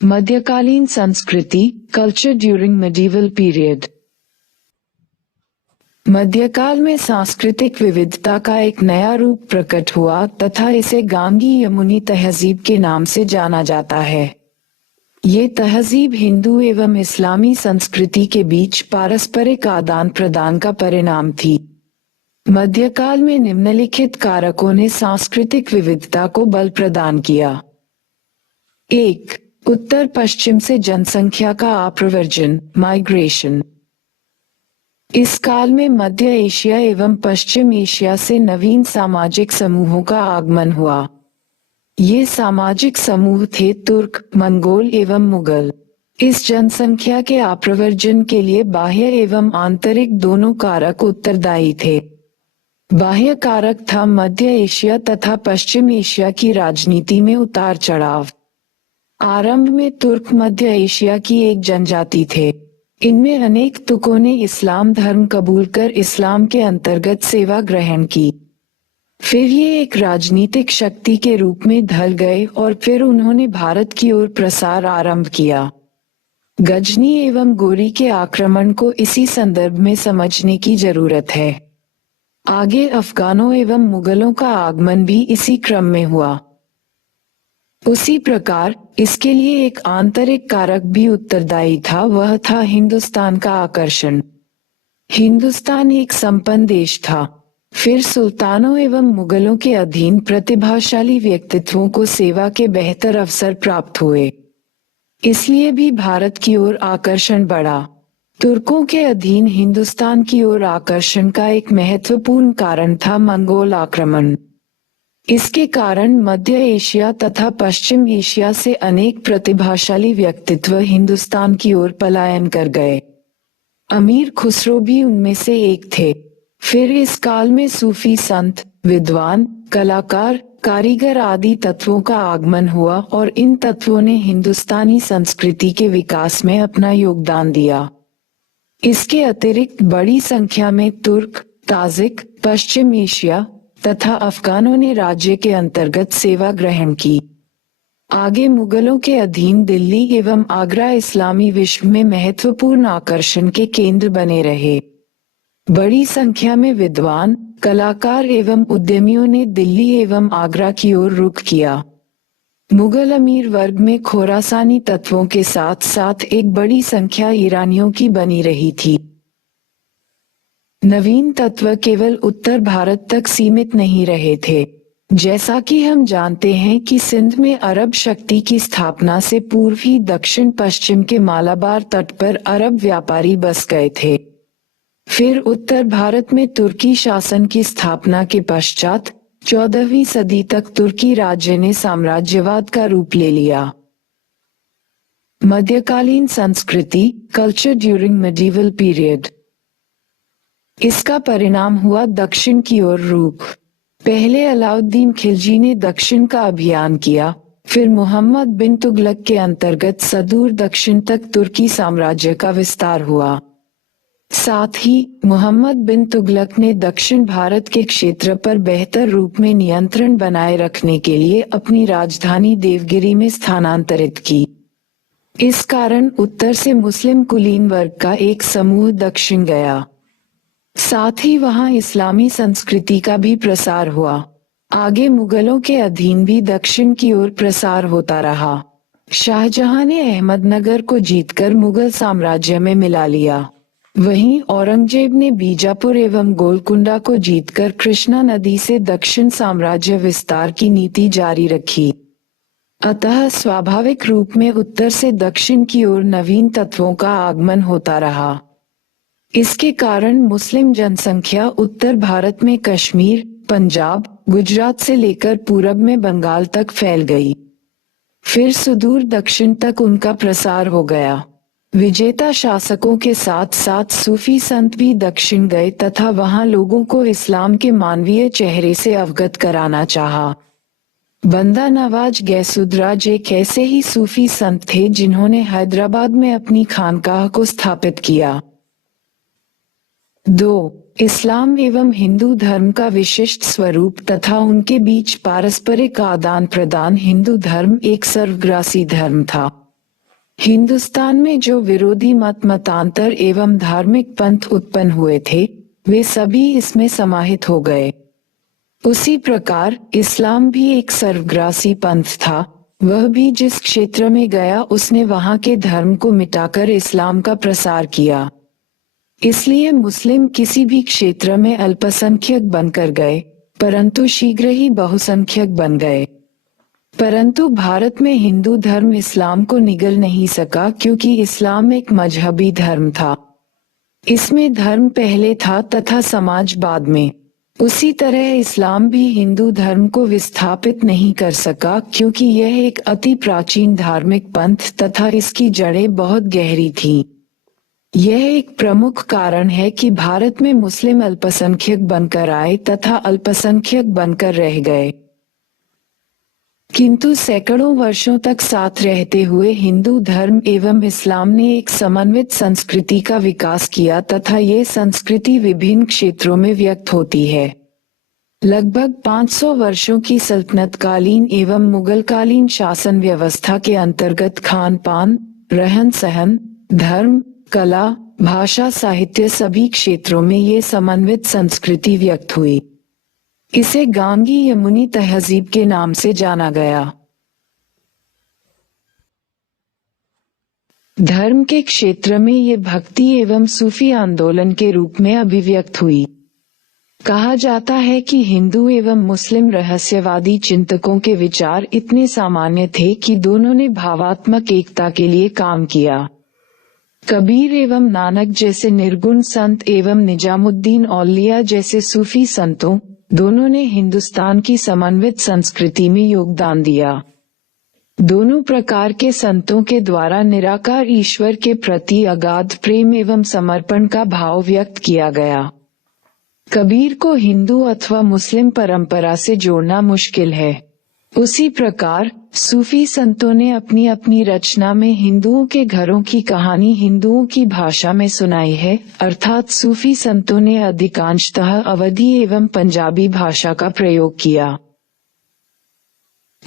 मध्यकालीन संस्कृति, culture during medieval period. मध्यकाल में सांस्कृतिक विविधता का एक नया रूप प्रकट हुआ तथा इसे गांगी यमुनी तहजीब के नाम से जाना जाता है। ये तहजीब हिंदू एवं इस्लामी संस्कृति के बीच पारस्परिक आदान प्रदान का परिणाम थी। मध्यकाल में निम्नलिखित कारकों ने सांस्कृतिक विविधता को बल प्रदान किया। 1. उत्तर पश्चिम से जनसंख्या का आप्रव्रजन, माइग्रेशन। इस काल में मध्य एशिया एवं पश्चिम एशिया से नवीन सामाजिक समूहों का आगमन हुआ। ये सामाजिक समूह थे तुर्क, मंगोल एवं मुगल। इस जनसंख्या के आप्रव्रजन के लिए बाह्य एवं आंतरिक दोनों कारक उत्तरदायी थे। बाह्य कारक था मध्य एशिया तथा पश्चिम एशिया की राजनीति में उतार चढ़ाव। आरंभ में तुर्क मध्य एशिया की एक जनजाति थे। इनमें अनेक तुर्कों ने इस्लाम धर्म कबूल कर इस्लाम के अंतर्गत सेवा ग्रहण की। फिर ये एक राजनीतिक शक्ति के रूप में ढल गए और फिर उन्होंने भारत की ओर प्रसार आरंभ किया। गजनी एवं गोरी के आक्रमण को इसी संदर्भ में समझने की जरूरत है। आगे अफगानों एवं मुगलों का आगमन भी इसी क्रम में हुआ। उसी प्रकार इसके लिए एक आंतरिक कारक भी उत्तरदायी था, वह था हिंदुस्तान का आकर्षण। हिंदुस्तान एक संपन्न देश था। फिर सुल्तानों एवं मुगलों के अधीन प्रतिभाशाली व्यक्तित्वों को सेवा के बेहतर अवसर प्राप्त हुए, इसलिए भी भारत की ओर आकर्षण बढ़ा। तुर्कों के अधीन हिंदुस्तान की ओर आकर्षण का एक महत्वपूर्ण कारण था मंगोल आक्रमण। इसके कारण मध्य एशिया तथा पश्चिम एशिया से अनेक प्रतिभाशाली व्यक्तित्व हिंदुस्तान की ओर पलायन कर गए। अमीर खुसरो भी उनमें से एक थे। फिर इस काल में सूफी संत, विद्वान, कलाकार, कारीगर आदि तत्वों का आगमन हुआ और इन तत्वों ने हिंदुस्तानी संस्कृति के विकास में अपना योगदान दिया। इसके अतिरिक्त बड़ी संख्या में तुर्क, ताजिक, पश्चिम एशिया तथा अफगानों ने राज्य के अंतर्गत सेवा ग्रहण की। आगे मुगलों के अधीन दिल्ली एवं आगरा इस्लामी विश्व में महत्वपूर्ण आकर्षण के केंद्र बने रहे। बड़ी संख्या में विद्वान, कलाकार एवं उद्यमियों ने दिल्ली एवं आगरा की ओर रुख किया। मुगल अमीर वर्ग में खोरासानी तत्वों के साथ साथ एक बड़ी संख्या ईरानियों की बनी रही थी। नवीन तत्व केवल उत्तर भारत तक सीमित नहीं रहे थे। जैसा कि हम जानते हैं कि सिंध में अरब शक्ति की स्थापना से पूर्व ही दक्षिण पश्चिम के मालाबार तट पर अरब व्यापारी बस गए थे। फिर उत्तर भारत में तुर्की शासन की स्थापना के पश्चात 14वीं सदी तक तुर्की राज्य ने साम्राज्यवाद का रूप ले लिया। मध्यकालीन संस्कृति, कल्चर ड्यूरिंग मेडिवल पीरियड। इसका परिणाम हुआ दक्षिण की ओर रुख। पहले अलाउद्दीन खिलजी ने दक्षिण का अभियान किया, फिर मोहम्मद बिन तुगलक के अंतर्गत सदूर दक्षिण तक तुर्की साम्राज्य का विस्तार हुआ। साथ ही मोहम्मद बिन तुगलक ने दक्षिण भारत के क्षेत्र पर बेहतर रूप में नियंत्रण बनाए रखने के लिए अपनी राजधानी देवगिरी में स्थानांतरित की। इस कारण उत्तर से मुस्लिम कुलीन वर्ग का एक समूह दक्षिण गया। साथ ही वहां इस्लामी संस्कृति का भी प्रसार हुआ। आगे मुगलों के अधीन भी दक्षिण की ओर प्रसार होता रहा। शाहजहां ने अहमदनगर को जीतकर मुगल साम्राज्य में मिला लिया। वहीं औरंगजेब ने बीजापुर एवं गोलकुंडा को जीतकर कृष्णा नदी से दक्षिण साम्राज्य विस्तार की नीति जारी रखी। अतः स्वाभाविक रूप में उत्तर से दक्षिण की ओर नवीन तत्वों का आगमन होता रहा। इसके कारण मुस्लिम जनसंख्या उत्तर भारत में कश्मीर, पंजाब, गुजरात से लेकर पूरब में बंगाल तक फैल गई। फिर सुदूर दक्षिण तक उनका प्रसार हो गया। विजेता शासकों के साथ साथ सूफी संत भी दक्षिण गए तथा वहां लोगों को इस्लाम के मानवीय चेहरे से अवगत कराना चाहा। बंदा नवाज गैसुदराज एक ऐसे ही सूफी संत थे जिन्होंने हैदराबाद में अपनी खानकाह को स्थापित किया। 2. इस्लाम एवं हिंदू धर्म का विशिष्ट स्वरूप तथा उनके बीच पारस्परिक आदान प्रदान। हिंदू धर्म एक सर्वग्रासी धर्म था। हिंदुस्तान में जो विरोधी मतांतर एवं धार्मिक पंथ उत्पन्न हुए थे वे सभी इसमें समाहित हो गए। उसी प्रकार इस्लाम भी एक सर्वग्रासी पंथ था। वह भी जिस क्षेत्र में गया उसने वहां के धर्म को मिटाकर इस्लाम का प्रसार किया। इसलिए मुस्लिम किसी भी क्षेत्र में अल्पसंख्यक बनकर गए, परंतु शीघ्र ही बहुसंख्यक बन गए। परंतु भारत में हिंदू धर्म इस्लाम को निगल नहीं सका, क्योंकि इस्लाम एक मजहबी धर्म था। इसमें धर्म पहले था तथा समाज बाद में। उसी तरह इस्लाम भी हिंदू धर्म को विस्थापित नहीं कर सका, क्योंकि यह एक अति प्राचीन धार्मिक पंथ तथा इसकी जड़ें बहुत गहरी थीं। यह एक प्रमुख कारण है कि भारत में मुस्लिम अल्पसंख्यक बनकर आए तथा अल्पसंख्यक बनकर रह गए। किंतु सैकड़ों वर्षों तक साथ रहते हुए हिंदू धर्म एवं इस्लाम ने एक समन्वित संस्कृति का विकास किया तथा ये संस्कृति विभिन्न क्षेत्रों में व्यक्त होती है। लगभग 500 वर्षों की सल्तनतकालीन एवं मुगलकालीन शासन व्यवस्था के अंतर्गत खान पान, रहन सहन, धर्म, कला, भाषा, साहित्य सभी क्षेत्रों में ये समन्वित संस्कृति व्यक्त हुई। इसे गांगी यमुनी तहजीब के नाम से जाना गया। धर्म के क्षेत्र में ये भक्ति एवं सूफी आंदोलन के रूप में अभिव्यक्त हुई। कहा जाता है कि हिंदू एवं मुस्लिम रहस्यवादी चिंतकों के विचार इतने सामान्य थे कि दोनों ने भावात्मक एकता के लिए काम किया। कबीर एवं नानक जैसे निर्गुण संत एवं निजामुद्दीन औलिया जैसे सूफी संतों दोनों ने हिंदुस्तान की समन्वित संस्कृति में योगदान दिया। दोनों प्रकार के संतों के द्वारा निराकार ईश्वर के प्रति अगाध प्रेम एवं समर्पण का भाव व्यक्त किया गया। कबीर को हिंदू अथवा मुस्लिम परंपरा से जोड़ना मुश्किल है। उसी प्रकार सूफी संतों ने अपनी अपनी रचना में हिंदुओं के घरों की कहानी हिंदुओं की भाषा में सुनाई है, अर्थात सूफी संतों ने अधिकांशतः अवधी एवं पंजाबी भाषा का प्रयोग किया।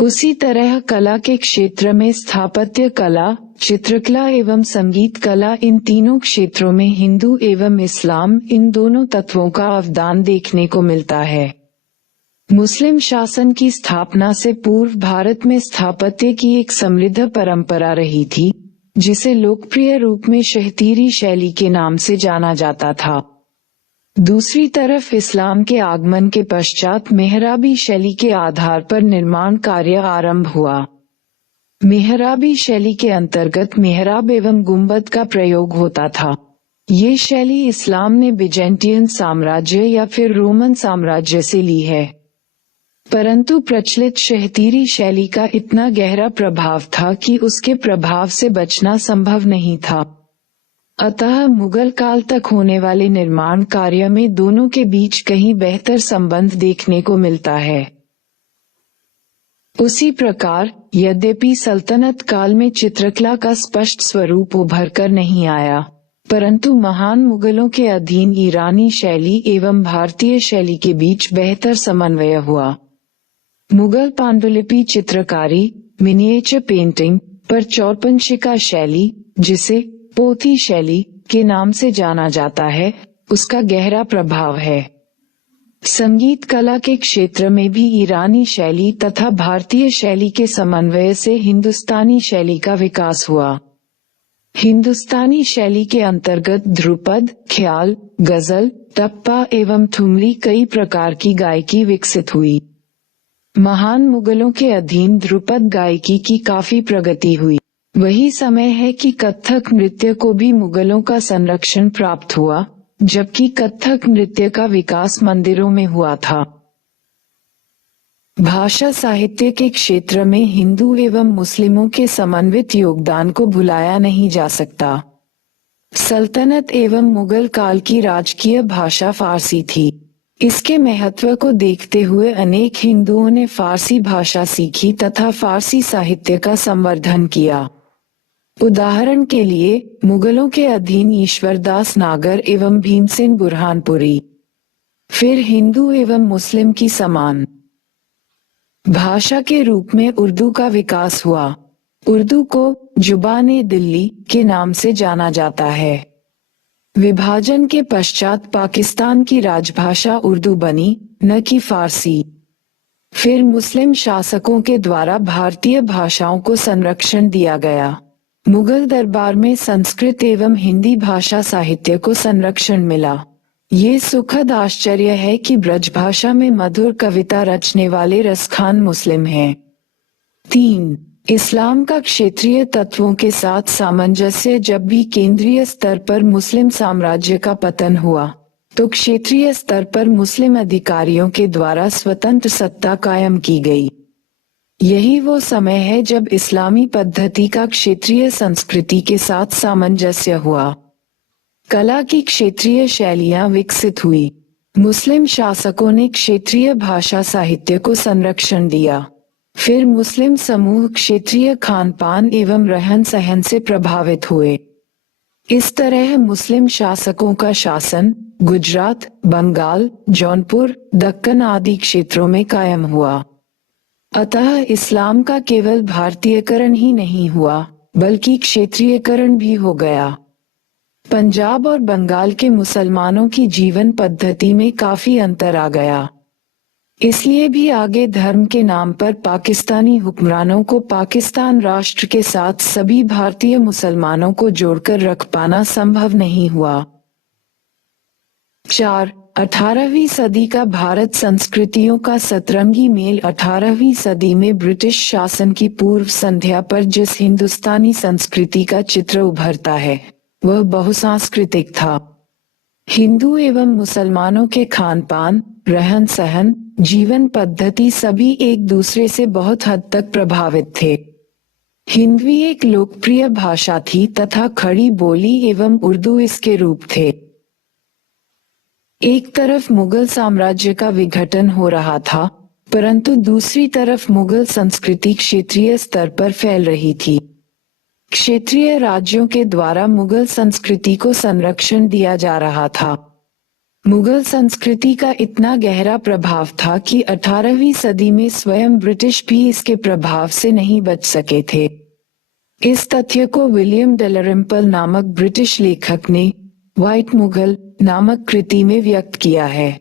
उसी तरह कला के क्षेत्र में स्थापत्य कला, चित्रकला एवं संगीत कला, इन तीनों क्षेत्रों में हिंदू एवं इस्लाम इन दोनों तत्वों का अवदान देखने को मिलता है। मुस्लिम शासन की स्थापना से पूर्व भारत में स्थापत्य की एक समृद्ध परंपरा रही थी, जिसे लोकप्रिय रूप में शहतीरी शैली के नाम से जाना जाता था। दूसरी तरफ इस्लाम के आगमन के पश्चात मेहराबी शैली के आधार पर निर्माण कार्य आरंभ हुआ। मेहराबी शैली के अंतर्गत मेहराब एवं गुंबद का प्रयोग होता था। ये शैली इस्लाम ने बिजेंटियन साम्राज्य या फिर रोमन साम्राज्य से ली है। परंतु प्रचलित शहतीरी शैली का इतना गहरा प्रभाव था कि उसके प्रभाव से बचना संभव नहीं था। अतः मुगल काल तक होने वाले निर्माण कार्य में दोनों के बीच कहीं बेहतर संबंध देखने को मिलता है। उसी प्रकार यद्यपि सल्तनत काल में चित्रकला का स्पष्ट स्वरूप उभर कर नहीं आया, परंतु महान मुगलों के अधीन ईरानी शैली एवं भारतीय शैली के बीच बेहतर समन्वय हुआ। मुगल पांडुलिपि चित्रकारी, मिनिएचर पेंटिंग पर चौरपंशिका शैली, जिसे पोथी शैली के नाम से जाना जाता है, उसका गहरा प्रभाव है। संगीत कला के क्षेत्र में भी ईरानी शैली तथा भारतीय शैली के समन्वय से हिंदुस्तानी शैली का विकास हुआ। हिंदुस्तानी शैली के अंतर्गत ध्रुपद, ख्याल, गजल, टप्पा एवं ठुमरी कई प्रकार की गायकी विकसित हुई। महान मुगलों के अधीन ध्रुपद गायकी की काफी प्रगति हुई। वही समय है कि कत्थक नृत्य को भी मुगलों का संरक्षण प्राप्त हुआ, जबकि कत्थक नृत्य का विकास मंदिरों में हुआ था। भाषा साहित्य के क्षेत्र में हिंदू एवं मुस्लिमों के समन्वित योगदान को भुलाया नहीं जा सकता। सल्तनत एवं मुगल काल की राजकीय भाषा फारसी थी। इसके महत्व को देखते हुए अनेक हिंदुओं ने फारसी भाषा सीखी तथा फारसी साहित्य का संवर्धन किया। उदाहरण के लिए मुगलों के अधीन ईश्वरदास नागर एवं भीमसेन बुरहानपुरी। फिर हिंदू एवं मुस्लिम की समान भाषा के रूप में उर्दू का विकास हुआ। उर्दू को जुबान दिल्ली के नाम से जाना जाता है। विभाजन के पश्चात पाकिस्तान की राजभाषा उर्दू बनी, न कि फारसी। फिर मुस्लिम शासकों के द्वारा भारतीय भाषाओं को संरक्षण दिया गया। मुगल दरबार में संस्कृत एवं हिंदी भाषा साहित्य को संरक्षण मिला। ये सुखद आश्चर्य है कि ब्रजभाषा में मधुर कविता रचने वाले रसखान मुस्लिम हैं। 3. इस्लाम का क्षेत्रीय तत्वों के साथ सामंजस्य। जब भी केंद्रीय स्तर पर मुस्लिम साम्राज्य का पतन हुआ, तो क्षेत्रीय स्तर पर मुस्लिम अधिकारियों के द्वारा स्वतंत्र सत्ता कायम की गई। यही वो समय है जब इस्लामी पद्धति का क्षेत्रीय संस्कृति के साथ सामंजस्य हुआ। कला की क्षेत्रीय शैलियां विकसित हुई। मुस्लिम शासकों ने क्षेत्रीय भाषा साहित्य को संरक्षण दिया। फिर मुस्लिम समूह क्षेत्रीय खान पान एवं रहन सहन से प्रभावित हुए। इस तरह मुस्लिम शासकों का शासन गुजरात, बंगाल, जौनपुर, दक्कन आदि क्षेत्रों में कायम हुआ। अतः इस्लाम का केवल भारतीयकरण ही नहीं हुआ, बल्कि क्षेत्रीयकरण भी हो गया। पंजाब और बंगाल के मुसलमानों की जीवन पद्धति में काफी अंतर आ गया। इसलिए भी आगे धर्म के नाम पर पाकिस्तानी हुक्मरानों को पाकिस्तान राष्ट्र के साथ सभी भारतीय मुसलमानों को जोड़कर रख पाना संभव नहीं हुआ। 4. 18वीं सदी का भारत। संस्कृतियों का सतरंगी मेल। 18वीं सदी में ब्रिटिश शासन की पूर्व संध्या पर जिस हिंदुस्तानी संस्कृति का चित्र उभरता है, वह बहुसांस्कृतिक था। हिंदू एवं मुसलमानों के खान पान, रहन सहन, जीवन पद्धति सभी एक दूसरे से बहुत हद तक प्रभावित थे। हिंदवी एक लोकप्रिय भाषा थी तथा खड़ी बोली एवं उर्दू इसके रूप थे। एक तरफ मुगल साम्राज्य का विघटन हो रहा था, परंतु दूसरी तरफ मुगल संस्कृति क्षेत्रीय स्तर पर फैल रही थी। क्षेत्रीय राज्यों के द्वारा मुगल संस्कृति को संरक्षण दिया जा रहा था। मुगल संस्कृति का इतना गहरा प्रभाव था कि 18वीं सदी में स्वयं ब्रिटिश भी इसके प्रभाव से नहीं बच सके थे। इस तथ्य को विलियम डलरिम्पल नामक ब्रिटिश लेखक ने व्हाइट मुगल नामक कृति में व्यक्त किया है।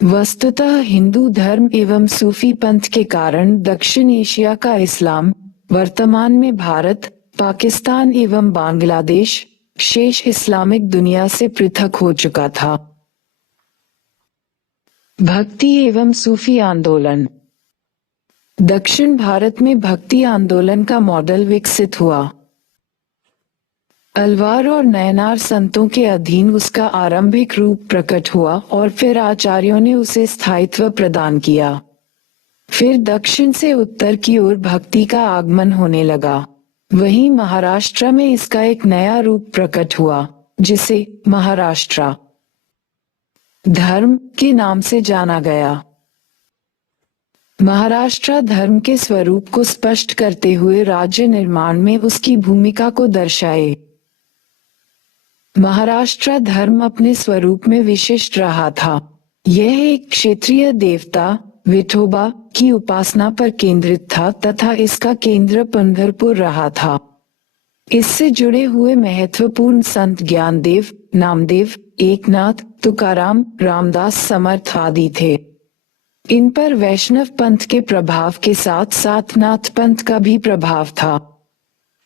वस्तुतः हिंदू धर्म एवं सूफी पंथ के कारण दक्षिण एशिया का इस्लाम वर्तमान में भारत, पाकिस्तान एवं बांग्लादेश शेष इस्लामिक दुनिया से पृथक हो चुका था। भक्ति एवं सूफी आंदोलन। दक्षिण भारत में भक्ति आंदोलन का मॉडल विकसित हुआ। अलवार और नयनार संतों के अधीन उसका आरंभिक रूप प्रकट हुआ और फिर आचार्यों ने उसे स्थायित्व प्रदान किया। फिर दक्षिण से उत्तर की ओर भक्ति का आगमन होने लगा। वहीं महाराष्ट्र में इसका एक नया रूप प्रकट हुआ, जिसे महाराष्ट्र धर्म के नाम से जाना गया। महाराष्ट्र धर्म के स्वरूप को स्पष्ट करते हुए राज्य निर्माण में उसकी भूमिका को दर्शाए। महाराष्ट्र धर्म अपने स्वरूप में विशिष्ट रहा था। यह एक क्षेत्रीय देवता विठोबा की उपासना पर केंद्रित था तथा इसका केंद्र पंढरपुर रहा था। इससे जुड़े हुए महत्वपूर्ण संत ज्ञानदेव, नामदेव, एकनाथ, तुकाराम, रामदास, समर्थ आदि थे। इन पर वैष्णव पंथ के प्रभाव के साथ साथ नाथ पंथ का भी प्रभाव था।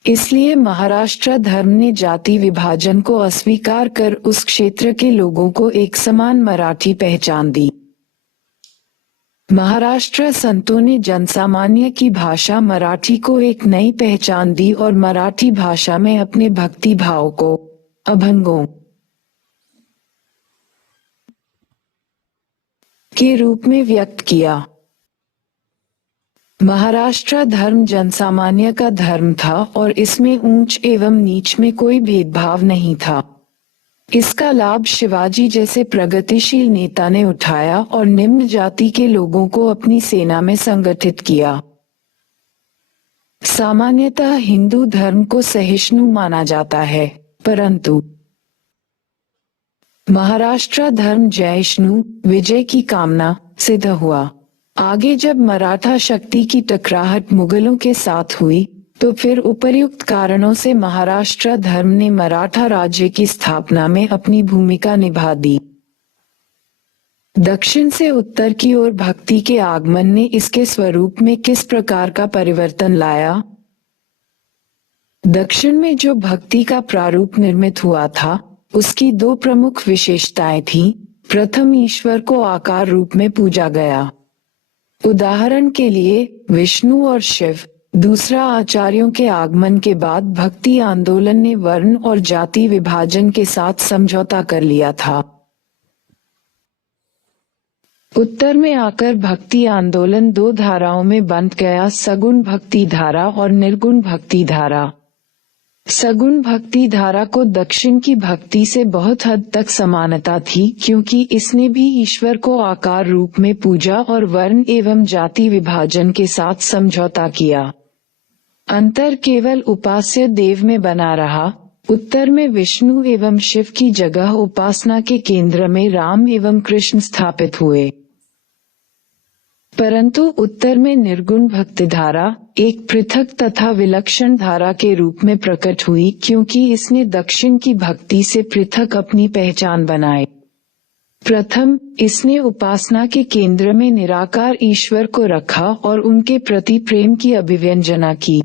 इसलिए महाराष्ट्र धर्म ने जाति विभाजन को अस्वीकार कर उस क्षेत्र के लोगों को एक समान मराठी पहचान दी। महाराष्ट्र संतों ने जनसामान्य की भाषा मराठी को एक नई पहचान दी और मराठी भाषा में अपने भक्ति भाव को अभंगों के रूप में व्यक्त किया। महाराष्ट्र धर्म जनसामान्य का धर्म था और इसमें ऊंच एवं नीच में कोई भेदभाव नहीं था। इसका लाभ शिवाजी जैसे प्रगतिशील नेता ने उठाया और निम्न जाति के लोगों को अपनी सेना में संगठित किया। सामान्यतः हिंदू धर्म को सहिष्णु माना जाता है, परंतु महाराष्ट्र धर्म जयिष्णु विजय की कामना सिद्ध हुआ। आगे जब मराठा शक्ति की टकराहट मुगलों के साथ हुई तो फिर उपर्युक्त कारणों से महाराष्ट्र धर्म ने मराठा राज्य की स्थापना में अपनी भूमिका निभा दी। दक्षिण से उत्तर की ओर भक्ति के आगमन ने इसके स्वरूप में किस प्रकार का परिवर्तन लाया? दक्षिण में जो भक्ति का प्रारूप निर्मित हुआ था उसकी दो प्रमुख विशेषताएं थीं। प्रथम, ईश्वर को आकार रूप में पूजा गया, उदाहरण के लिए विष्णु और शिव। दूसरा, आचार्यों के आगमन के बाद भक्ति आंदोलन ने वर्ण और जाति विभाजन के साथ समझौता कर लिया था। उत्तर में आकर भक्ति आंदोलन दो धाराओं में बंट गया, सगुण भक्ति धारा और निर्गुण भक्ति धारा। सगुण भक्ति धारा को दक्षिण की भक्ति से बहुत हद तक समानता थी, क्योंकि इसने भी ईश्वर को आकार रूप में पूजा और वर्ण एवं जाति विभाजन के साथ समझौता किया। अंतर केवल उपास्य देव में बना रहा। उत्तर में विष्णु एवं शिव की जगह उपासना के केंद्र में राम एवं कृष्ण स्थापित हुए। परंतु उत्तर में निर्गुण भक्ति धारा एक पृथक तथा विलक्षण धारा के रूप में प्रकट हुई, क्योंकि इसने दक्षिण की भक्ति से पृथक अपनी पहचान बनाई। प्रथम, इसने उपासना के केंद्र में निराकार ईश्वर को रखा और उनके प्रति प्रेम की अभिव्यंजना की।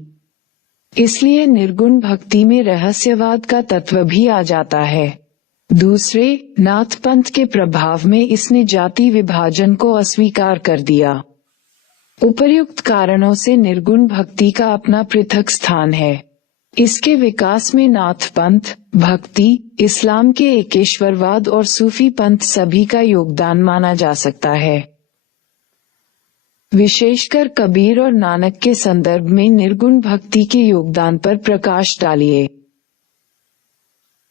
इसलिए निर्गुण भक्ति में रहस्यवाद का तत्व भी आ जाता है। दूसरे, नाथ पंथ के प्रभाव में इसने जाति विभाजन को अस्वीकार कर दिया। उपर्युक्त कारणों से निर्गुण भक्ति का अपना पृथक स्थान है। इसके विकास में नाथ पंथ, भक्ति, इस्लाम के एकेश्वरवाद और सूफी पंथ सभी का योगदान माना जा सकता है। विशेषकर कबीर और नानक के संदर्भ में निर्गुण भक्ति के योगदान पर प्रकाश डालिए।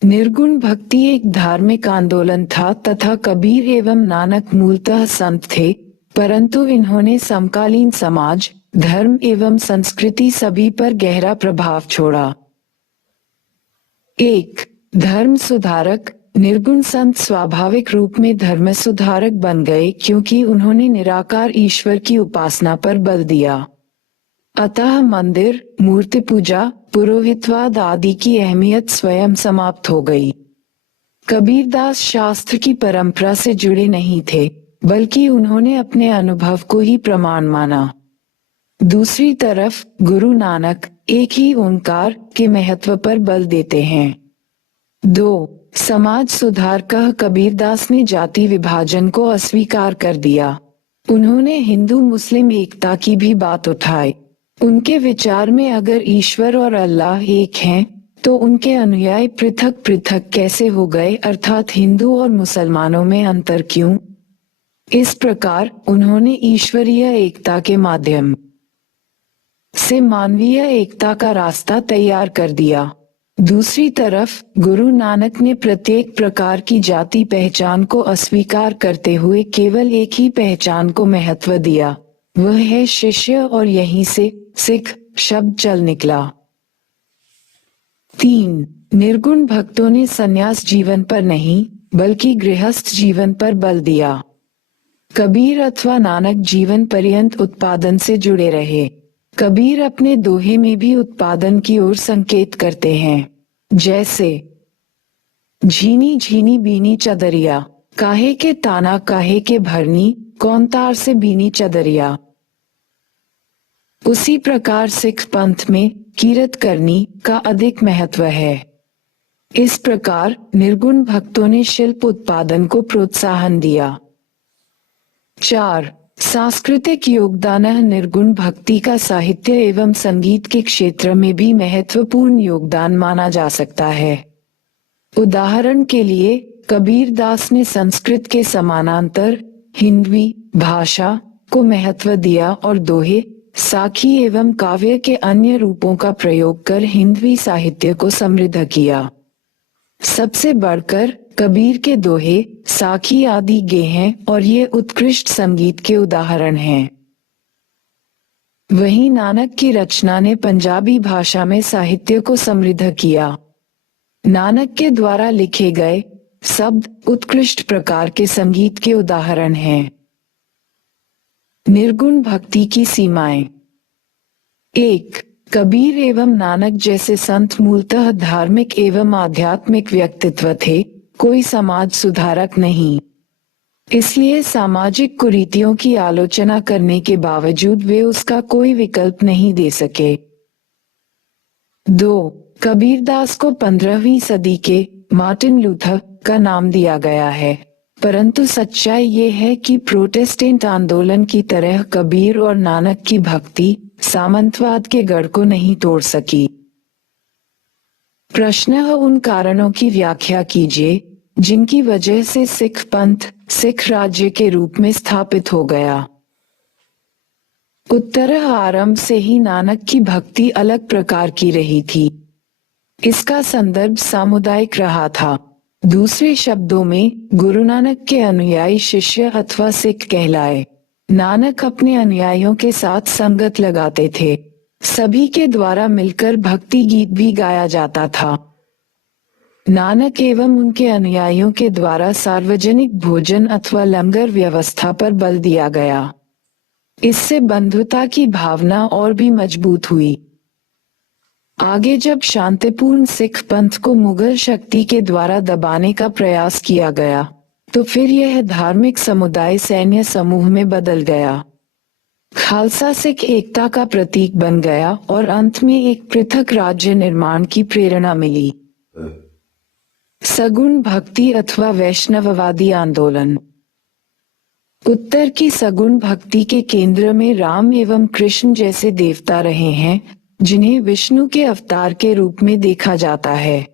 निर्गुण भक्ति एक धार्मिक आंदोलन था तथा कबीर एवं नानक मूलतः संत थे, परंतु इन्होंने समकालीन समाज, धर्म एवं संस्कृति सभी पर गहरा प्रभाव छोड़ा। 1. धर्म सुधारक। निर्गुण संत स्वाभाविक रूप में धर्म सुधारक बन गए, क्योंकि उन्होंने निराकार ईश्वर की उपासना पर बल दिया। अतः मंदिर, मूर्ति पूजा, पुरोहितवाद आदि की अहमियत स्वयं समाप्त हो गई। कबीरदास शास्त्र की परंपरा से जुड़े नहीं थे, बल्कि उन्होंने अपने अनुभव को ही प्रमाण माना। दूसरी तरफ गुरु नानक एक ही ओंकार के महत्व पर बल देते हैं। 2. समाज सुधार। कबीरदास ने जाति विभाजन को अस्वीकार कर दिया। उन्होंने हिंदू मुस्लिम एकता की भी बात उठाई। उनके विचार में अगर ईश्वर और अल्लाह एक हैं, तो उनके अनुयायी पृथक पृथक कैसे हो गए, अर्थात हिंदू और मुसलमानों में अंतर क्यों? इस प्रकार उन्होंने ईश्वरीय एकता के माध्यम से मानवीय एकता का रास्ता तैयार कर दिया। दूसरी तरफ गुरु नानक ने प्रत्येक प्रकार की जाति पहचान को अस्वीकार करते हुए केवल एक ही पहचान को महत्व दिया, वह है शिष्य, और यहीं से सिख शब्द चल निकला। 3. निर्गुण भक्तों ने संन्यास जीवन पर नहीं, बल्कि गृहस्थ जीवन पर बल दिया। कबीर अथवा नानक जीवन पर्यंत उत्पादन से जुड़े रहे। कबीर अपने दोहे में भी उत्पादन की ओर संकेत करते हैं, जैसे झीनी झीनी बीनी चदरिया, काहे के ताना काहे के भरनी, कौन तार से बीनी चदरिया। उसी प्रकार सिख पंथ में कीरत करनी का अधिक महत्व है। इस प्रकार निर्गुण भक्तों ने शिल्प उत्पादन को प्रोत्साहन दिया। 4. सांस्कृतिक योगदान। निर्गुण भक्ति का साहित्य एवं संगीत के क्षेत्र में भी महत्वपूर्ण योगदान माना जा सकता है। उदाहरण के लिए कबीरदास ने संस्कृत के समानांतर हिंदवी भाषा को महत्व दिया और दोहे, साखी एवं काव्य के अन्य रूपों का प्रयोग कर हिंदवी साहित्य को समृद्ध किया। सबसे बढ़कर कबीर के दोहे, साखी आदि गे हैं और ये उत्कृष्ट संगीत के उदाहरण हैं। वहीं नानक की रचना ने पंजाबी भाषा में साहित्य को समृद्ध किया। नानक के द्वारा लिखे गए शब्द उत्कृष्ट प्रकार के संगीत के उदाहरण हैं। निर्गुण भक्ति की सीमाएं। 1. कबीर एवं नानक जैसे संत मूलतः धार्मिक एवं आध्यात्मिक व्यक्तित्व थे, कोई समाज सुधारक नहीं। इसलिए सामाजिक कुरीतियों की आलोचना करने के बावजूद वे उसका कोई विकल्प नहीं दे सके। 2. कबीरदास को 15वीं सदी के मार्टिन लूथर का नाम दिया गया है, परंतु सच्चाई ये है कि प्रोटेस्टेंट आंदोलन की तरह कबीर और नानक की भक्ति सामंतवाद के गढ़ को नहीं तोड़ सकी। प्रश्न उन कारणों की व्याख्या कीजिए जिनकी वजह से सिख पंथ सिख राज्य के रूप में स्थापित हो गया। उत्तर आरंभ से ही नानक की भक्ति अलग प्रकार की रही थी। इसका संदर्भ सामुदायिक रहा था। दूसरे शब्दों में गुरु नानक के अनुयायी शिष्य अथवा सिख कहलाए। नानक अपने अनुयायियों के साथ संगत लगाते थे। सभी के द्वारा मिलकर भक्ति गीत भी गाया जाता था। नानक एवं उनके अनुयायियों के द्वारा सार्वजनिक भोजन अथवा लंगर व्यवस्था पर बल दिया गया। इससे बंधुता की भावना और भी मजबूत हुई। आगे जब शांतिपूर्ण सिख पंथ को मुगल शक्ति के द्वारा दबाने का प्रयास किया गया, तो फिर यह धार्मिक समुदाय सैन्य समूह में बदल गया। खालसा सिख एकता का प्रतीक बन गया और अंत में एक पृथक राज्य निर्माण की प्रेरणा मिली। सगुण भक्ति अथवा वैष्णववादी आंदोलन। उत्तर की सगुण भक्ति के केंद्र में राम एवं कृष्ण जैसे देवता रहे हैं, जिन्हें विष्णु के अवतार के रूप में देखा जाता है।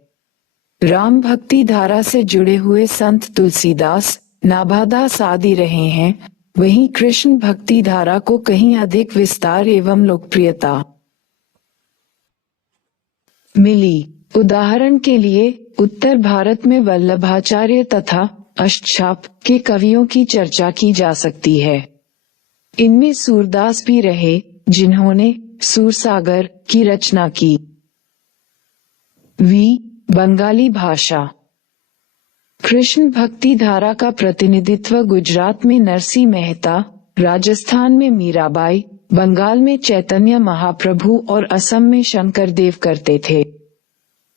राम भक्ति धारा से जुड़े हुए संत तुलसीदास, नाभादास आदि रहे हैं, वहीं कृष्ण भक्ति धारा को कहीं अधिक विस्तार एवं लोकप्रियता मिली। उदाहरण के लिए उत्तर भारत में वल्लभाचार्य तथा अष्टछाप के कवियों की चर्चा की जा सकती है। इनमें सूरदास भी रहे, जिन्होंने सूरसागर की रचना की। बंगाली भाषा। कृष्ण भक्ति धारा का प्रतिनिधित्व गुजरात में नरसिंह मेहता, राजस्थान में मीराबाई, बंगाल में चैतन्य महाप्रभु और असम में शंकर देव करते थे।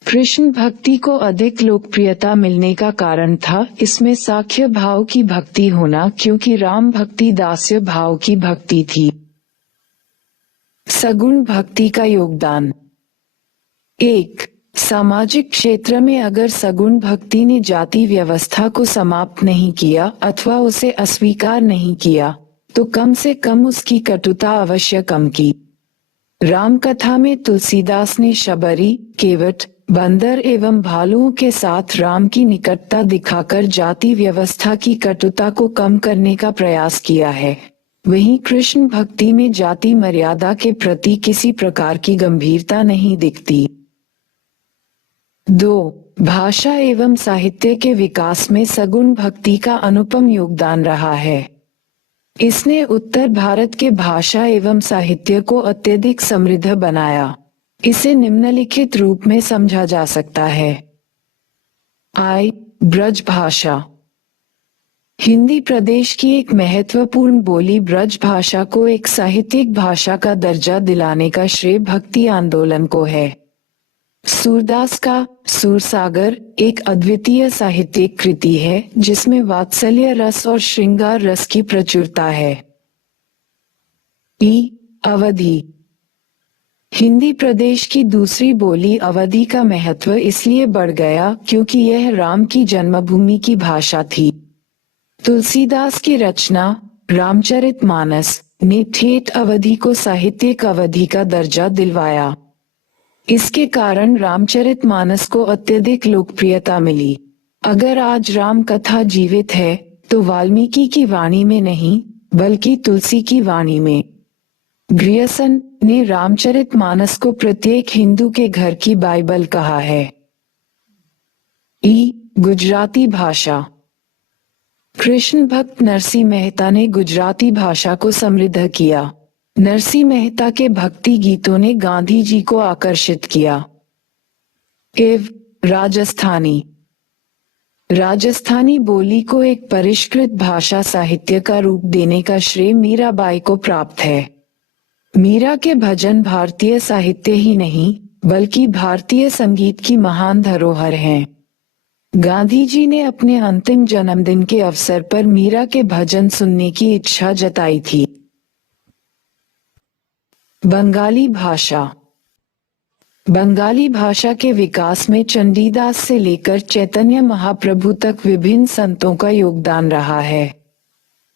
कृष्ण भक्ति को अधिक लोकप्रियता मिलने का कारण था इसमें साख्य भाव की भक्ति होना, क्योंकि राम भक्ति दास्य भाव की भक्ति थी। सगुण भक्ति का योगदान। 1. सामाजिक क्षेत्र में अगर सगुण भक्ति ने जाति व्यवस्था को समाप्त नहीं किया अथवा उसे अस्वीकार नहीं किया, तो कम से कम उसकी कटुता अवश्य कम की। राम कथा में तुलसीदास ने शबरी, केवट, बंदर एवं भालुओं के साथ राम की निकटता दिखाकर जाति व्यवस्था की कटुता को कम करने का प्रयास किया है। वहीं कृष्ण भक्ति में जाति मर्यादा के प्रति किसी प्रकार की गंभीरता नहीं दिखती। 2. भाषा एवं साहित्य के विकास में सगुण भक्ति का अनुपम योगदान रहा है। इसने उत्तर भारत के भाषा एवं साहित्य को अत्यधिक समृद्ध बनाया। इसे निम्नलिखित रूप में समझा जा सकता है। ब्रज भाषा। हिंदी प्रदेश की एक महत्वपूर्ण बोली ब्रज भाषा को एक साहित्यिक भाषा का दर्जा दिलाने का श्रेय भक्ति आंदोलन को है। सूरदास का सूरसागर एक अद्वितीय साहित्यिक कृति है, जिसमें वात्सल्य रस और श्रृंगार रस की प्रचुरता है। अवधि। हिंदी प्रदेश की दूसरी बोली अवधी का महत्व इसलिए बढ़ गया क्योंकि यह राम की जन्मभूमि की भाषा थी। तुलसीदास की रचना रामचरितमानस ने ठेठ अवधी को साहित्यिक अवधि का दर्जा दिलवाया। इसके कारण रामचरितमानस को अत्यधिक लोकप्रियता मिली। अगर आज राम कथा जीवित है तो वाल्मीकि की वाणी में नहीं, बल्कि तुलसी की वाणी में। ग्रियर्सन ने रामचरितमानस को प्रत्येक हिंदू के घर की बाइबल कहा है। गुजराती भाषा। कृष्ण भक्त नरसिंह मेहता ने गुजराती भाषा को समृद्ध किया। नरसिंह मेहता के भक्ति गीतों ने गांधी जी को आकर्षित किया। राजस्थानी। राजस्थानी बोली को एक परिष्कृत भाषा साहित्य का रूप देने का श्रेय मीराबाई को प्राप्त है। मीरा के भजन भारतीय साहित्य ही नहीं बल्कि भारतीय संगीत की महान धरोहर हैं। गांधी जी ने अपने अंतिम जन्मदिन के अवसर पर मीरा के भजन सुनने की इच्छा जताई थी। बंगाली भाषा। बंगाली भाषा के विकास में चंडीदास से लेकर चैतन्य महाप्रभु तक विभिन्न संतों का योगदान रहा है।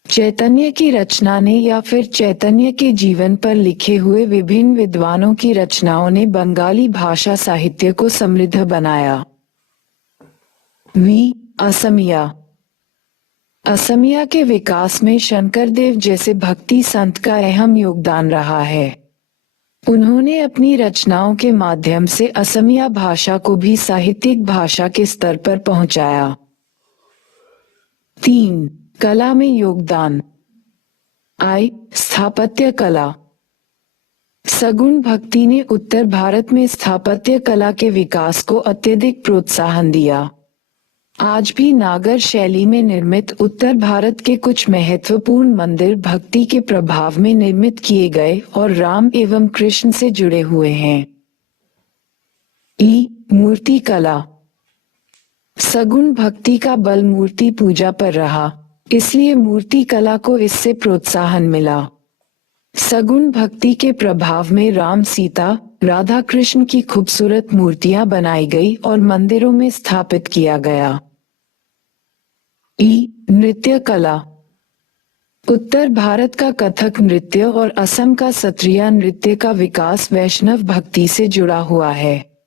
चैतन्य की रचना ने या फिर चैतन्य के जीवन पर लिखे हुए विभिन्न विद्वानों की रचनाओं ने बंगाली भाषा साहित्य को समृद्ध बनाया। असमिया। असमिया के विकास में शंकरदेव जैसे भक्ति संत का अहम योगदान रहा है। उन्होंने अपनी रचनाओं के माध्यम से असमिया भाषा को भी साहित्यिक भाषा के स्तर पर पहुंचाया। 3. कला में योगदान। स्थापत्य कला। सगुण भक्ति ने उत्तर भारत में स्थापत्य कला के विकास को अत्यधिक प्रोत्साहन दिया। आज भी नागर शैली में निर्मित उत्तर भारत के कुछ महत्वपूर्ण मंदिर भक्ति के प्रभाव में निर्मित किए गए और राम एवं कृष्ण से जुड़े हुए हैं। मूर्ति कला। सगुण भक्ति का बल मूर्ति पूजा पर रहा, इसलिए मूर्ति कला को इससे प्रोत्साहन मिला। सगुण भक्ति के प्रभाव में राम सीता राधा कृष्ण की खूबसूरत मूर्तियां बनाई गई और मंदिरों में स्थापित किया गया। नृत्य कला। उत्तर भारत का कथक नृत्य और असम का सत्रिया नृत्य का विकास वैष्णव भक्ति से जुड़ा हुआ है।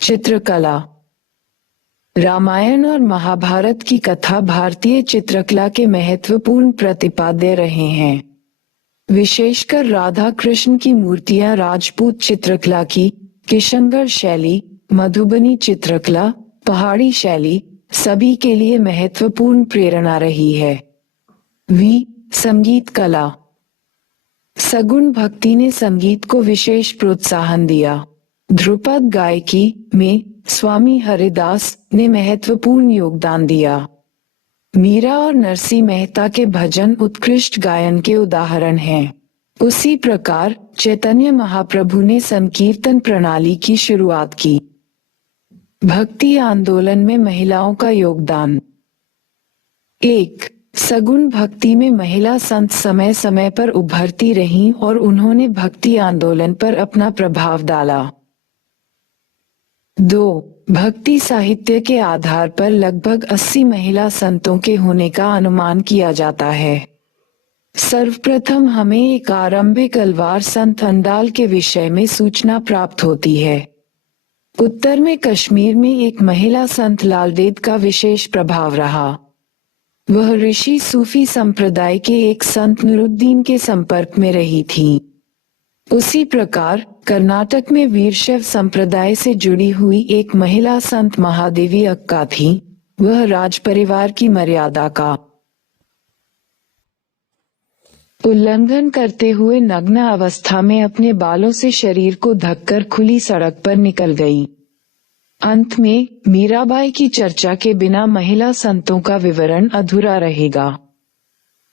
चित्रकला। रामायण और महाभारत की कथा भारतीय चित्रकला के महत्वपूर्ण प्रतिपाद्य रहे हैं। विशेषकर राधा कृष्ण की मूर्तियां राजपूत चित्रकला की, किशनगढ़ शैली, मधुबनी चित्रकला, पहाड़ी शैली सभी के लिए महत्वपूर्ण प्रेरणा रही है। संगीत कला। सगुण भक्ति ने संगीत को विशेष प्रोत्साहन दिया। ध्रुपद गायकी में स्वामी हरिदास ने महत्वपूर्ण योगदान दिया। मीरा और नरसिंह मेहता के भजन उत्कृष्ट गायन के उदाहरण हैं। उसी प्रकार चैतन्य महाप्रभु ने संकीर्तन प्रणाली की शुरुआत की। भक्ति आंदोलन में महिलाओं का योगदान। सगुण भक्ति में महिला संत समय समय पर उभरती रहीं और उन्होंने भक्ति आंदोलन पर अपना प्रभाव डाला। 2. भक्ति साहित्य के आधार पर लगभग 80 महिला संतों के होने का अनुमान किया जाता है। सर्वप्रथम हमें एक आरंभिक अलवार संत अंडाल के विषय में सूचना प्राप्त होती है। उत्तर में कश्मीर में एक महिला संत लालदेद का विशेष प्रभाव रहा। वह ऋषि सूफी संप्रदाय के एक संत नुरुद्दीन के संपर्क में रही थी। उसी प्रकार कर्नाटक में वीरशैव संप्रदाय से जुड़ी हुई एक महिला संत महादेवी अक्का थी। वह राज परिवार की मर्यादा का उल्लंघन करते हुए नग्न अवस्था में अपने बालों से शरीर को ढककर खुली सड़क पर निकल गई। अंत में मीराबाई की चर्चा के बिना महिला संतों का विवरण अधूरा रहेगा।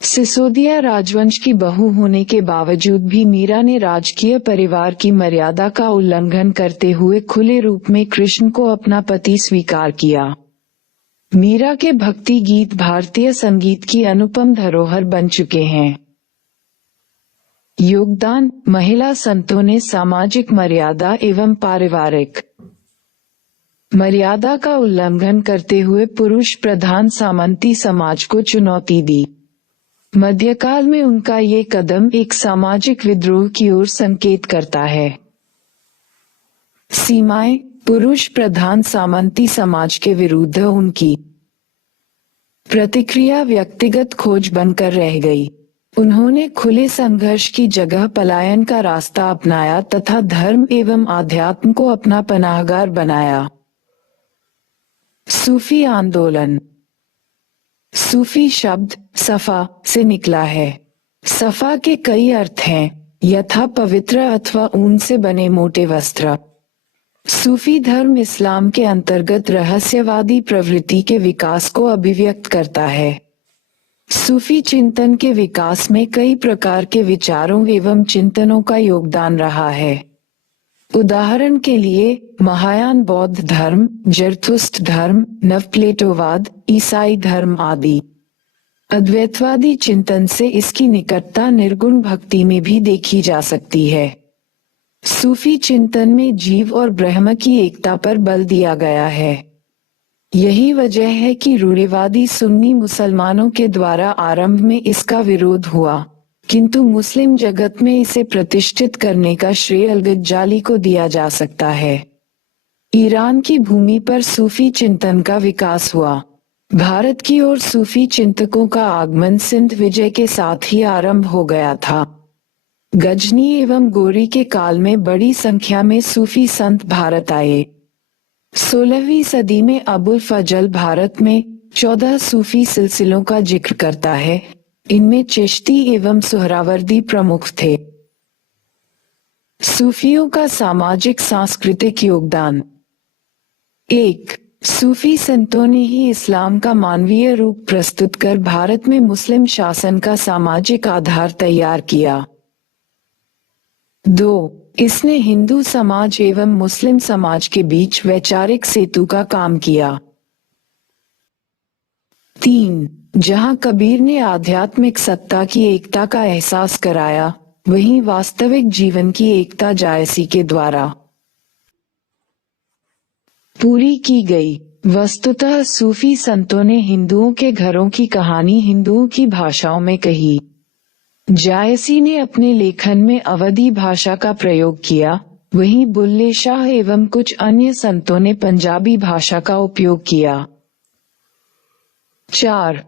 सिसोदिया राजवंश की बहू होने के बावजूद भी मीरा ने राजकीय परिवार की मर्यादा का उल्लंघन करते हुए खुले रूप में कृष्ण को अपना पति स्वीकार किया। मीरा के भक्ति गीत भारतीय संगीत की अनुपम धरोहर बन चुके हैं। योगदान। महिला संतों ने सामाजिक मर्यादा एवं पारिवारिक मर्यादा का उल्लंघन करते हुए पुरुष प्रधान सामंती समाज को चुनौती दी। मध्यकाल में उनका ये कदम एक सामाजिक विद्रोह की ओर संकेत करता है। सीमाएं। पुरुष प्रधान सामंती समाज के विरुद्ध उनकी प्रतिक्रिया व्यक्तिगत खोज बनकर रह गई। उन्होंने खुले संघर्ष की जगह पलायन का रास्ता अपनाया तथा धर्म एवं आध्यात्म को अपना पनाहगार बनाया। सूफी आंदोलन। सूफी शब्द सफा से निकला है। सफा के कई अर्थ हैं, यथा पवित्र अथवा ऊन से बने मोटे वस्त्र। सूफी धर्म इस्लाम के अंतर्गत रहस्यवादी प्रवृत्ति के विकास को अभिव्यक्त करता है। सूफी चिंतन के विकास में कई प्रकार के विचारों एवं चिंतनों का योगदान रहा है। उदाहरण के लिए महायान बौद्ध धर्म, जरथुस्त्र धर्म, नवप्लेटोवाद, ईसाई धर्म आदि। अद्वैतवादी चिंतन से इसकी निकटता निर्गुण भक्ति में भी देखी जा सकती है। सूफी चिंतन में जीव और ब्रह्म की एकता पर बल दिया गया है। यही वजह है कि रूढ़िवादी सुन्नी मुसलमानों के द्वारा आरंभ में इसका विरोध हुआ, किंतु मुस्लिम जगत में इसे प्रतिष्ठित करने का श्रेय अल-गज़ाली को दिया जा सकता है। ईरान की भूमि पर सूफी चिंतन का विकास हुआ। भारत की ओर सूफी चिंतकों का आगमन सिंध विजय के साथ ही आरंभ हो गया था। गजनी एवं गोरी के काल में बड़ी संख्या में सूफी संत भारत आए। 16वीं सदी में अबुल फजल भारत में 14 सूफी सिलसिलों का जिक्र करता है। इनमें चिश्ती एवं सुहरावर्दी प्रमुख थे। सूफियों का सामाजिक सांस्कृतिक योगदान। 1. सूफी संतों ने ही इस्लाम का मानवीय रूप प्रस्तुत कर भारत में मुस्लिम शासन का सामाजिक आधार तैयार किया। 2. इसने हिंदू समाज एवं मुस्लिम समाज के बीच वैचारिक सेतु का काम किया। 3. जहां कबीर ने आध्यात्मिक सत्ता की एकता का एहसास कराया, वहीं वास्तविक जीवन की एकता जायसी के द्वारा पूरी की गई। वस्तुतः सूफी संतों ने हिंदुओं के घरों की कहानी हिंदुओं की भाषाओं में कही। जायसी ने अपने लेखन में अवधी भाषा का प्रयोग किया, वहीं बुल्ले शाह एवं कुछ अन्य संतों ने पंजाबी भाषा का उपयोग किया। 4.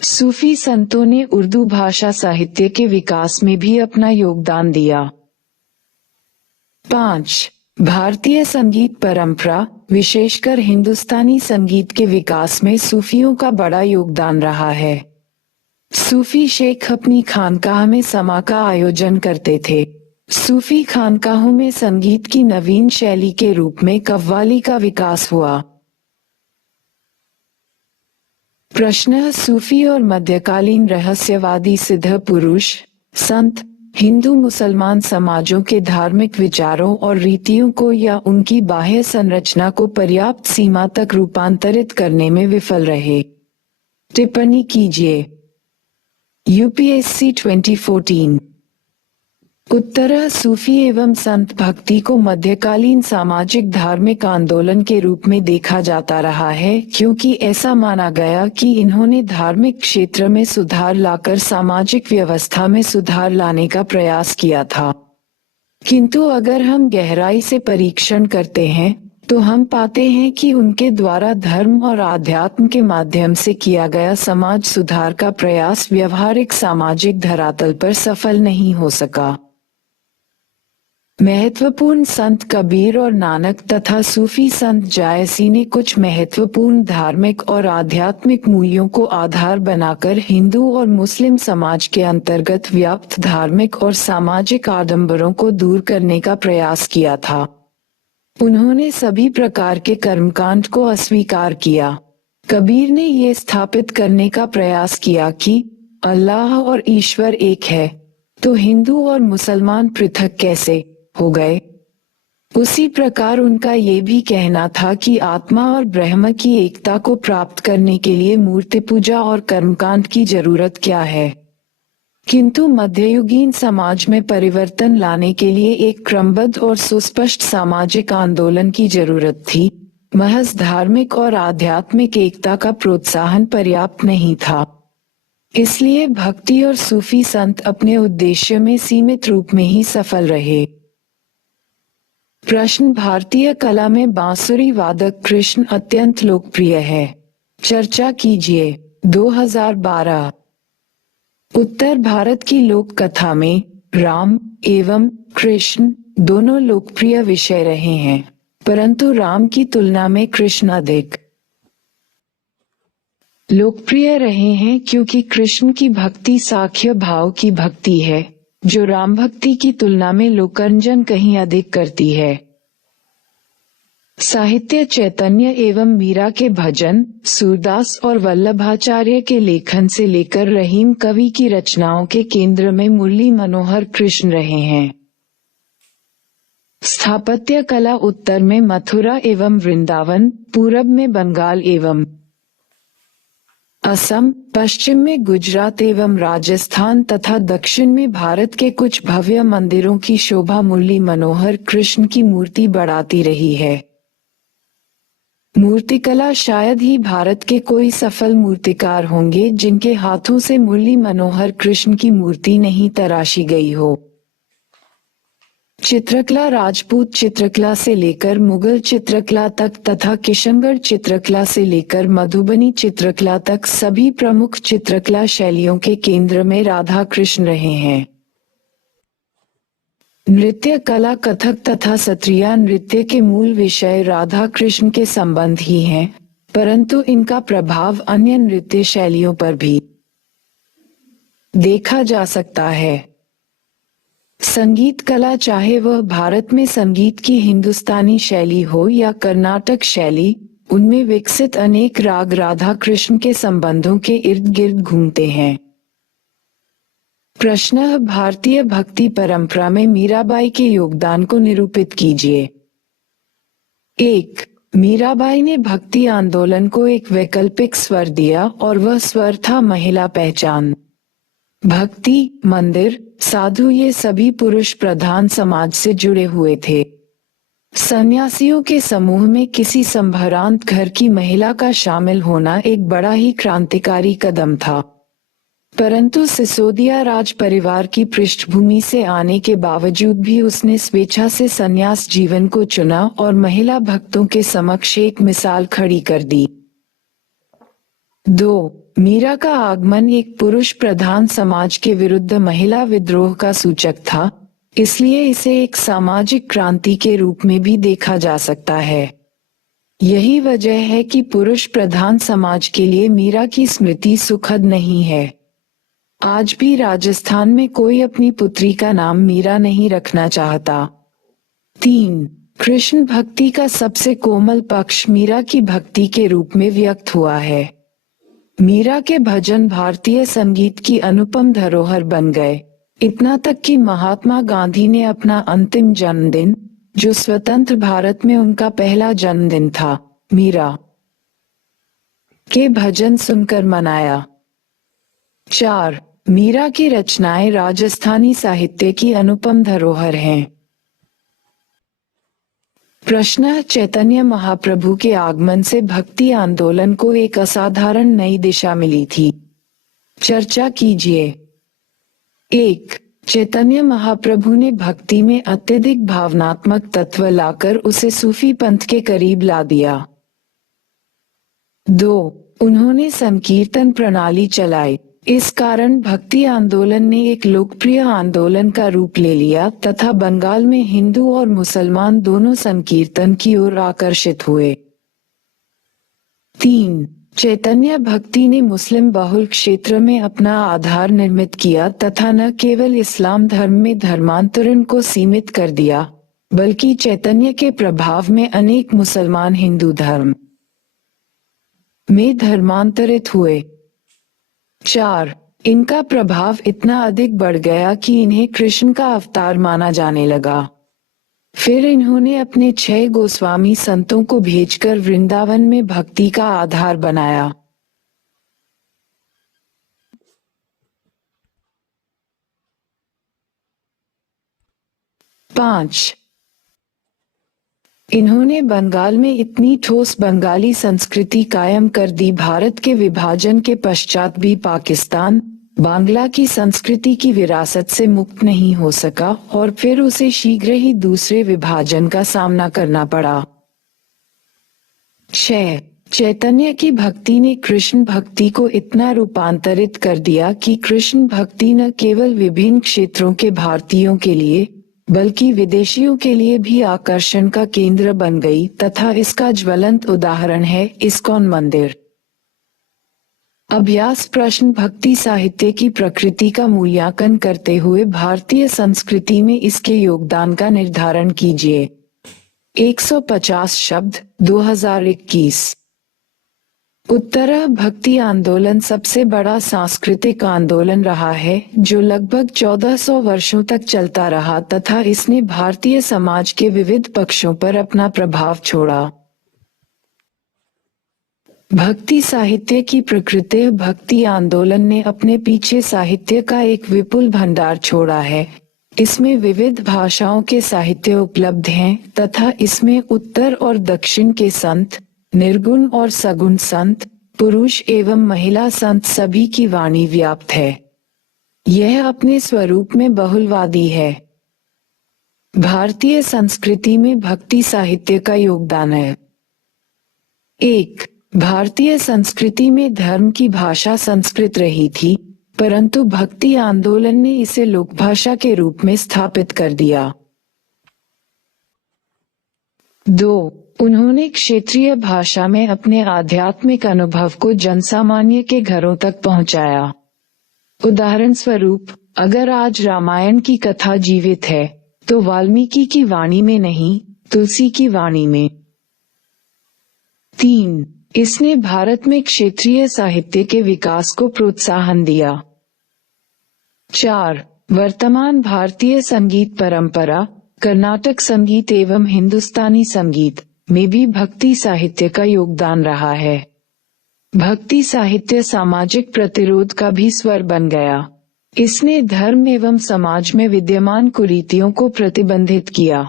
सूफी संतों ने उर्दू भाषा साहित्य के विकास में भी अपना योगदान दिया। 5. भारतीय संगीत परंपरा, विशेषकर हिंदुस्तानी संगीत के विकास में सूफियों का बड़ा योगदान रहा है। सूफी शेख अपनी खानकाह में समा का आयोजन करते थे। सूफी खानकाहों में संगीत की नवीन शैली के रूप में कव्वाली का विकास हुआ। प्रश्न: सूफी और मध्यकालीन रहस्यवादी सिद्ध पुरुष संत हिंदू मुसलमान समाजों के धार्मिक विचारों और रीतियों को या उनकी बाह्य संरचना को पर्याप्त सीमा तक रूपांतरित करने में विफल रहे। टिप्पणी कीजिए। यूपीएससी 2014। उत्तर: सूफी एवं संत भक्ति को मध्यकालीन सामाजिक धार्मिक आंदोलन के रूप में देखा जाता रहा है, क्योंकि ऐसा माना गया कि इन्होंने धार्मिक क्षेत्र में सुधार लाकर सामाजिक व्यवस्था में सुधार लाने का प्रयास किया था। किंतु अगर हम गहराई से परीक्षण करते हैं तो हम पाते हैं कि उनके द्वारा धर्म और आध्यात्म के माध्यम से किया गया समाज सुधार का प्रयास व्यवहारिक सामाजिक धरातल पर सफल नहीं हो सका। महत्वपूर्ण संत कबीर और नानक तथा सूफी संत जायसी ने कुछ महत्वपूर्ण धार्मिक और आध्यात्मिक मूल्यों को आधार बनाकर हिंदू और मुस्लिम समाज के अंतर्गत व्याप्त धार्मिक और सामाजिक आडंबरों को दूर करने का प्रयास किया था। उन्होंने सभी प्रकार के कर्मकांड को अस्वीकार किया। कबीर ने ये स्थापित करने का प्रयास किया कि अल्लाह और ईश्वर एक है, तो हिंदू और मुसलमान पृथक कैसे हो गए। उसी प्रकार उनका ये भी कहना था कि आत्मा और ब्रह्म की एकता को प्राप्त करने के लिए मूर्ति पूजा और कर्मकांड की जरूरत क्या है। किंतु मध्ययुगीन समाज में परिवर्तन लाने के लिए एक क्रमबद्ध और सुस्पष्ट सामाजिक आंदोलन की जरूरत थी। महज धार्मिक और आध्यात्मिक एकता का प्रोत्साहन पर्याप्त नहीं था। इसलिए भक्ति और सूफी संत अपने उद्देश्य में सीमित रूप में ही सफल रहे। प्रश्न: भारतीय कला में बांसुरी वादक कृष्ण अत्यंत लोकप्रिय है, चर्चा कीजिए। 2012। उत्तर: भारत की लोक कथा में राम एवं कृष्ण दोनों लोकप्रिय विषय रहे हैं, परंतु राम की तुलना में कृष्ण अधिक लोकप्रिय रहे हैं, क्योंकि कृष्ण की भक्ति साख्य भाव की भक्ति है, जो राम भक्ति की तुलना में लोकरंजन कहीं अधिक करती है। साहित्य चैतन्य एवं मीरा के भजन, सूरदास और वल्लभाचार्य के लेखन से लेकर रहीम कवि की रचनाओं के केंद्र में मुरली मनोहर कृष्ण रहे हैं। स्थापत्य कला उत्तर में मथुरा एवं वृंदावन, पूरब में बंगाल एवं असम, पश्चिम में गुजरात एवं राजस्थान तथा दक्षिण में भारत के कुछ भव्य मंदिरों की शोभा मुरली मनोहर कृष्ण की मूर्ति बढ़ाती रही है। मूर्तिकला शायद ही भारत के कोई सफल मूर्तिकार होंगे जिनके हाथों से मुरली मनोहर कृष्ण की मूर्ति नहीं तराशी गई हो। चित्रकला राजपूत चित्रकला से लेकर मुगल चित्रकला तक तथा किशनगढ़ चित्रकला से लेकर मधुबनी चित्रकला तक सभी प्रमुख चित्रकला शैलियों के केंद्र में राधा कृष्ण रहे हैं। नृत्य कला कथक तथा सत्रिया नृत्य के मूल विषय राधा कृष्ण के संबंध ही हैं, परंतु इनका प्रभाव अन्य नृत्य शैलियों पर भी देखा जा सकता है। संगीत कला चाहे वह भारत में संगीत की हिंदुस्तानी शैली हो या कर्नाटक शैली, उनमें विकसित अनेक राग राधा कृष्ण के संबंधों के इर्द गिर्द घूमते हैं। प्रश्न: भारतीय भक्ति परंपरा में मीराबाई के योगदान को निरूपित कीजिए। 1. मीराबाई ने भक्ति आंदोलन को एक वैकल्पिक स्वर दिया और वह स्वर था महिला पहचान। भक्ति, मंदिर, साधु ये सभी पुरुष प्रधान समाज से जुड़े हुए थे। सन्यासियों के समूह में किसी संभ्रांत घर की महिला का शामिल होना एक बड़ा ही क्रांतिकारी कदम था। परंतु सिसोदिया राज परिवार की पृष्ठभूमि से आने के बावजूद भी उसने स्वेच्छा से सन्यास जीवन को चुना और महिला भक्तों के समक्ष एक मिसाल खड़ी कर दी। 2. मीरा का आगमन एक पुरुष प्रधान समाज के विरुद्ध महिला विद्रोह का सूचक था, इसलिए इसे एक सामाजिक क्रांति के रूप में भी देखा जा सकता है। यही वजह है कि पुरुष प्रधान समाज के लिए मीरा की स्मृति सुखद नहीं है। आज भी राजस्थान में कोई अपनी पुत्री का नाम मीरा नहीं रखना चाहता। 3. कृष्ण भक्ति का सबसे कोमल पक्ष मीरा की भक्ति के रूप में व्यक्त हुआ है। मीरा के भजन भारतीय संगीत की अनुपम धरोहर बन गए, इतना तक कि महात्मा गांधी ने अपना अंतिम जन्मदिन, जो स्वतंत्र भारत में उनका पहला जन्मदिन था, मीरा के भजन सुनकर मनाया। 4. मीरा की रचनाएं राजस्थानी साहित्य की अनुपम धरोहर हैं। प्रश्न: चैतन्य महाप्रभु के आगमन से भक्ति आंदोलन को एक असाधारण नई दिशा मिली थी। चर्चा कीजिए। 1. चैतन्य महाप्रभु ने भक्ति में अत्यधिक भावनात्मक तत्व लाकर उसे सूफी पंथ के करीब ला दिया। 2. उन्होंने संकीर्तन प्रणाली चलाई। इस कारण भक्ति आंदोलन ने एक लोकप्रिय आंदोलन का रूप ले लिया तथा बंगाल में हिंदू और मुसलमान दोनों संकीर्तन की ओर आकर्षित हुए। 3. चैतन्य भक्ति ने मुस्लिम बहुल क्षेत्र में अपना आधार निर्मित किया तथा न केवल इस्लाम धर्म में धर्मांतरण को सीमित कर दिया, बल्कि चैतन्य के प्रभाव में अनेक मुसलमान हिंदू धर्म में धर्मांतरित हुए। 4. इनका प्रभाव इतना अधिक बढ़ गया कि इन्हें कृष्ण का अवतार माना जाने लगा। फिर इन्होंने अपने 6 गोस्वामी संतों को भेजकर वृंदावन में भक्ति का आधार बनाया। 5. इन्होंने बंगाल में इतनी ठोस बंगाली संस्कृति कायम कर दी, भारत के विभाजन के पश्चात भी पाकिस्तान बांग्ला की संस्कृति की विरासत से मुक्त नहीं हो सका और फिर उसे शीघ्र ही दूसरे विभाजन का सामना करना पड़ा। 6. चैतन्य की भक्ति ने कृष्ण भक्ति को इतना रूपांतरित कर दिया कि कृष्ण भक्ति न केवल विभिन्न क्षेत्रों के भारतीयों के लिए बल्कि विदेशियों के लिए भी आकर्षण का केंद्र बन गई तथा इसका ज्वलंत उदाहरण है इस्कॉन मंदिर। अभ्यास प्रश्न: भक्ति साहित्य की प्रकृति का मूल्यांकन करते हुए भारतीय संस्कृति में इसके योगदान का निर्धारण कीजिए। 150 शब्द 2021। उत्तरा भक्ति आंदोलन सबसे बड़ा सांस्कृतिक आंदोलन रहा है जो लगभग 1400 वर्षों तक चलता रहा तथा इसने भारतीय समाज के विविध पक्षों पर अपना प्रभाव छोड़ा। भक्ति साहित्य की प्रकृति। भक्ति आंदोलन ने अपने पीछे साहित्य का एक विपुल भंडार छोड़ा है। इसमें विविध भाषाओं के साहित्य उपलब्ध हैं तथा इसमें उत्तर और दक्षिण के संत, निर्गुण और सगुण संत, पुरुष एवं महिला संत सभी की वाणी व्याप्त है। यह अपने स्वरूप में बहुलवादी है। भारतीय संस्कृति में भक्ति साहित्य का योगदान है। 1. भारतीय संस्कृति में धर्म की भाषा संस्कृत रही थी, परंतु भक्ति आंदोलन ने इसे लोकभाषा के रूप में स्थापित कर दिया। 2. उन्होंने क्षेत्रीय भाषा में अपने आध्यात्मिक अनुभव को जनसामान्य के घरों तक पहुंचाया। उदाहरण स्वरूप, अगर आज रामायण की कथा जीवित है, तो वाल्मीकि की वाणी में नहीं, तुलसी की वाणी में। 3. इसने भारत में क्षेत्रीय साहित्य के विकास को प्रोत्साहन दिया। 4. वर्तमान भारतीय संगीत परंपरा, कर्नाटक संगीत एवं हिंदुस्तानी संगीत में भी भक्ति साहित्य का योगदान रहा है। भक्ति साहित्य सामाजिक प्रतिरोध का भी स्वर बन गया। इसने धर्म एवं समाज में विद्यमान कुरीतियों को प्रतिबंधित किया।